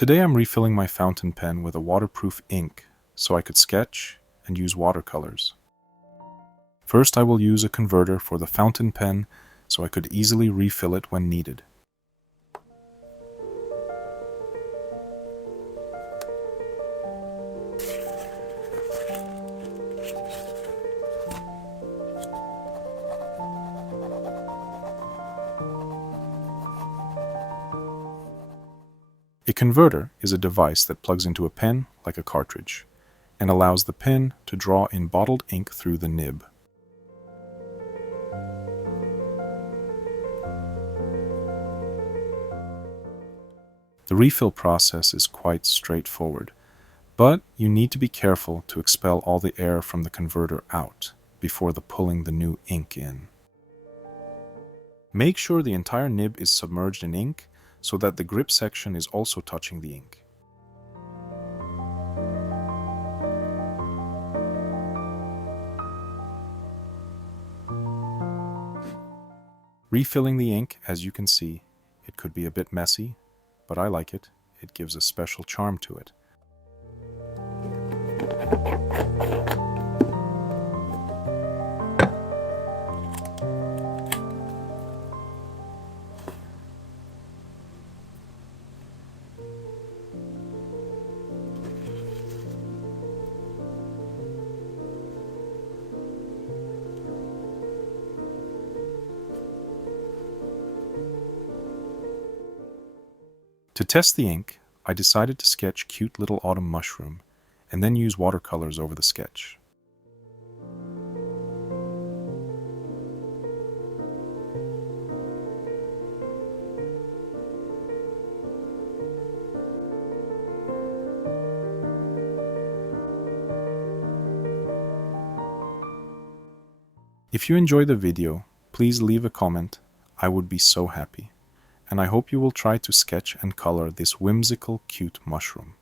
Today I'm refilling my fountain pen with a waterproof ink so I could sketch and use watercolors. First I will use a converter for the fountain pen so I could easily refill it when needed. A converter is a device that plugs into a pen like a cartridge and allows the pen to draw in bottled ink through the nib. The refill process is quite straightforward, but you need to be careful to expel all the air from the converter out before pulling the new ink in. Make sure the entire nib is submerged in ink so that the grip section is also touching the ink. Refilling the ink, as you can see, it could be a bit messy, but I like it. It gives a special charm to it. To test the ink, I decided to sketch cute little autumn mushroom and then use watercolors over the sketch. If you enjoyed the video, please leave a comment. I would be so happy. And I hope you will try to sketch and color this whimsical, cute mushroom.